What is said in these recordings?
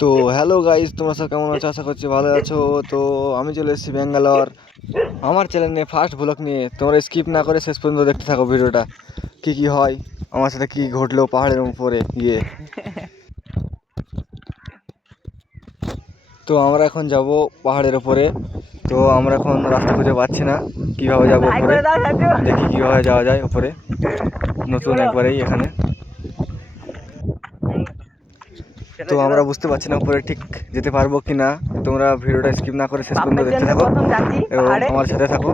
তো hello guys তোমরা সব কেমন আছো? আশা করছি ভালো আছো। তো আমি চলে এসেছি ব্যাঙ্গালোর। আমার চ্যানেল নিয়ে ফার্স্ট ব্লগ নিয়ে। তোমরা স্কিপ না করে শেষ পর্যন্ত দেখতে থাকো ভিডিওটা। কি কি হয় আমার সাথে কি ঘটলো পাহাড়ের উপরে গিয়ে। তো আমরা এখন যাব পাহাড়ের উপরে। তো আমরা এখন রাস্তা খুঁজে পাচ্ছি না। কীভাবে যাব উপরে? দেখি কীভাবে যাওয়া যায় উপরে। নতুন একবারেই এখানে। তো আমরা বুঝতে পারছি না উপরে ঠিক যেতে পারব কি না। তোমরা ভিডিওটা স্কিপ না করে শেষ পর্যন্ত দেখতে থাকো এবং আমার সাথে থাকো।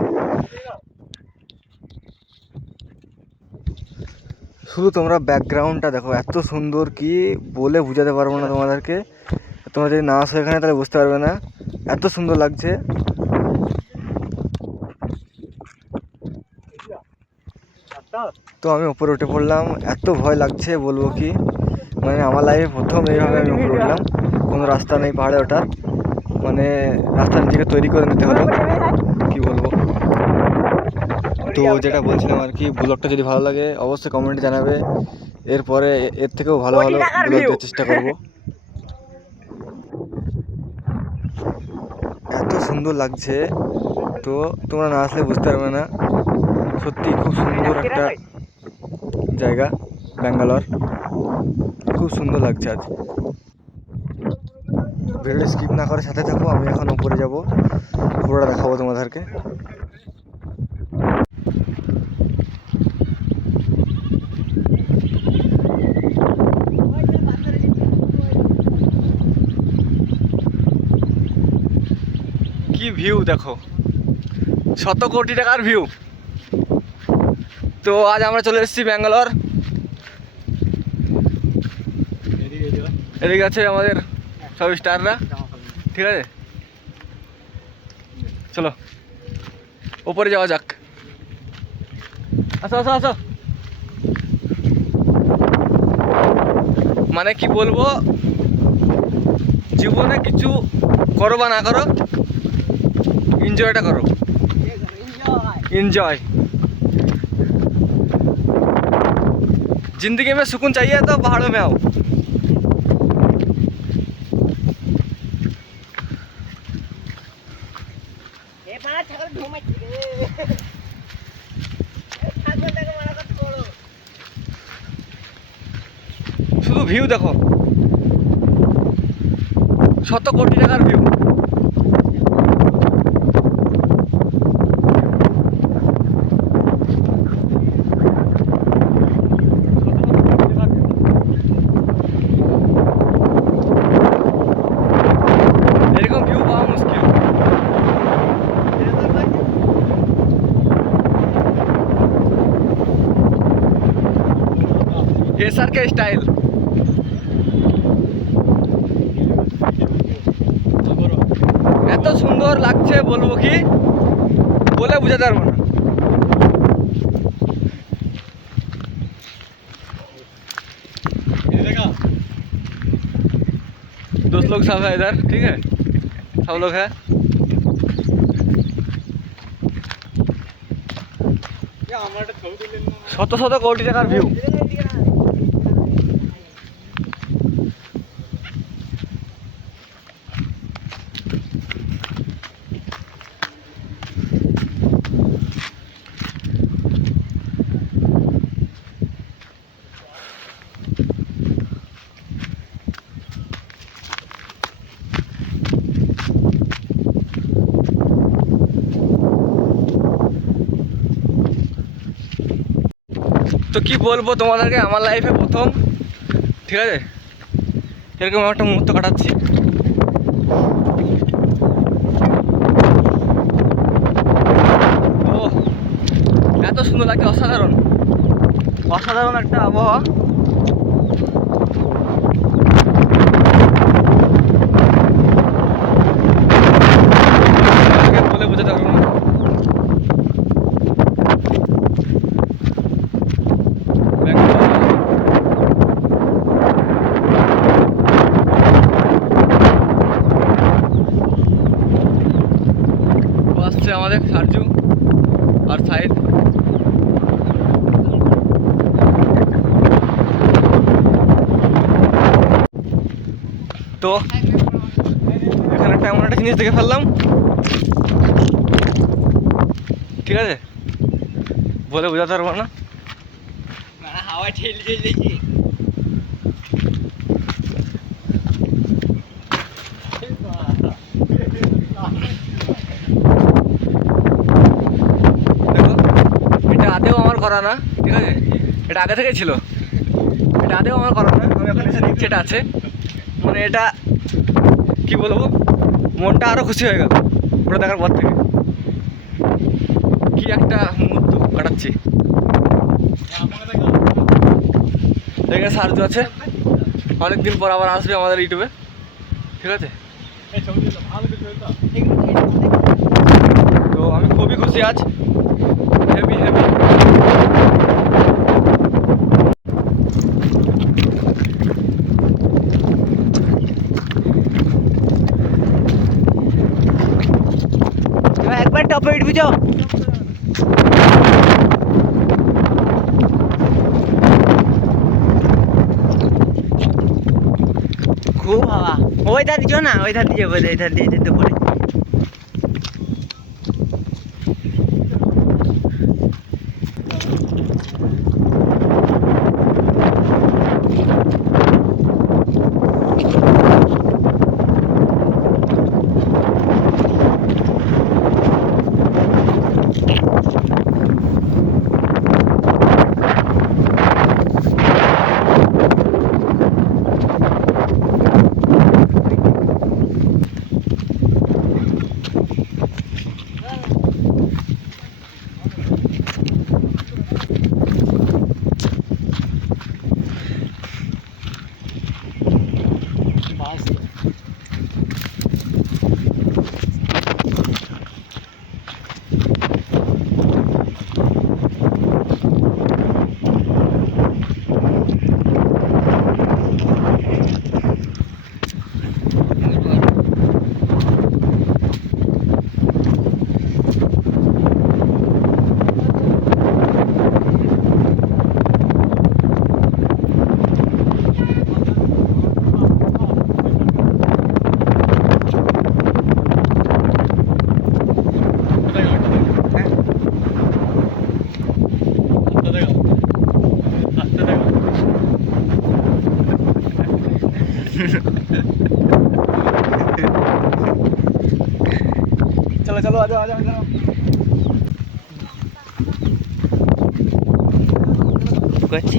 শুধু তোমরা ব্যাকগ্রাউন্ডটা দেখো এত সুন্দর কি বলে বোঝাতে পারব না তোমাদেরকে। তোমরা যদি না আসো এখানে তাহলে বুঝতে পারবে না। এত সুন্দর লাগছে। তো আমি উপরে উঠে পড়লাম এত ভয় লাগছে বলব কি। মানে আমার লাইফে প্রথম এইভাবে আমি উপরে উঠলাম। কোনো রাস্তা নেই পাহাড়ে ওঠার। মানে রাস্তা নিজেকে তৈরি করে নিতে হলো। কি বলব? তো যেটা বলছিলাম আর কি ব্লগটা যদি ভালো লাগে অবশ্যই কমেন্টে জানাবে। এরপরে এর থেকেও ভালো ভালো ব্লগ দেওয়ার চেষ্টা করব। এত সুন্দর লাগছে। তো তোমরা না আসলে বুঝতে পারবে না। সত্যি খুব সুন্দর একটা জায়গা। ব্যাঙ্গালোর। খুব সুন্দর লাগছে আজ। ভিডিওটা স্কিপ না করে সাথে থাকো, আমি এখন উপরে যাব। পুরোটা দেখাবো তোমাদেরকে। কি ভিউ দেখো। শত কোটি টাকার ভিউ তো আজ আমরা চলে এসেছি ব্যাঙ্গালোর। এদিকে আছে আমাদের সব স্টাররা ঠিক আছে চলো ওপরে যাওয়া যাক আসো আসো আসো মানে কি বলবো জীবনে কিছু করো বা না করো এনজয়টা করো एंजॉय जिंदगी में सुकून चाहिए तो पहाड़ों में आओ শুধু ভিউ দেখো। শত কোটি টাকার ভিউ এরকম ভিউ পাওয়া মুশকিল। এসআর কে স্টাইল এত সুন্দর লাগছে বলবো কি বলে বোঝাতে পারবো না दोस्त लोग सब है इधर ठीक है सब लोग है শত শত কোটি টাকার ভিউ তো কি বলব তোমাদেরকে? আমার লাইফে প্রথম। ঠিক আছে? এরকম একটা মুহূর্ত কাটাচ্ছি। ও এত সুন্দর লাগে অসাধারণ। অসাধারণ একটা আবহাওয়া তোমাদেরকে বলে বোঝাতে পারব না ব্যাঙ্গালোর ও আসছে আমাদের সারজু আর সাইদ তো এখানে একটা এমন একটা জিনিস দেখে ফেললাম। ঠিক আছে? বলে বোঝাতে পারব না। হাওয়া ঠেলে ঠেলেছি দেখো এটা আদেও আমার করা না ঠিক আছে? এটা আগে থেকে ছিল। এটা আদেও আমার করা না আমি এখন এসে দেখছি। এটা আছে। মানে এটা কি বলব? মনটা আরও খুশি হয়ে গেল ওটা দেখার পর থেকে। কি একটা মুহূর্ত কাটাচ্ছি। এখানে সার্জ আছে। অনেকদিন পর আবার আসবে আমাদের ইউটিউবে। ঠিক আছে? তো আমি খুবই খুশি আজ। হেভি হেভি একবার টপে উঠবি তো খুব হাওয়া। ওই ধার দিও না? ওই ধার দিয়ে ওই ধার দিয়ে যেতে পড়ে চলো চলো আজা আজা আজা করছি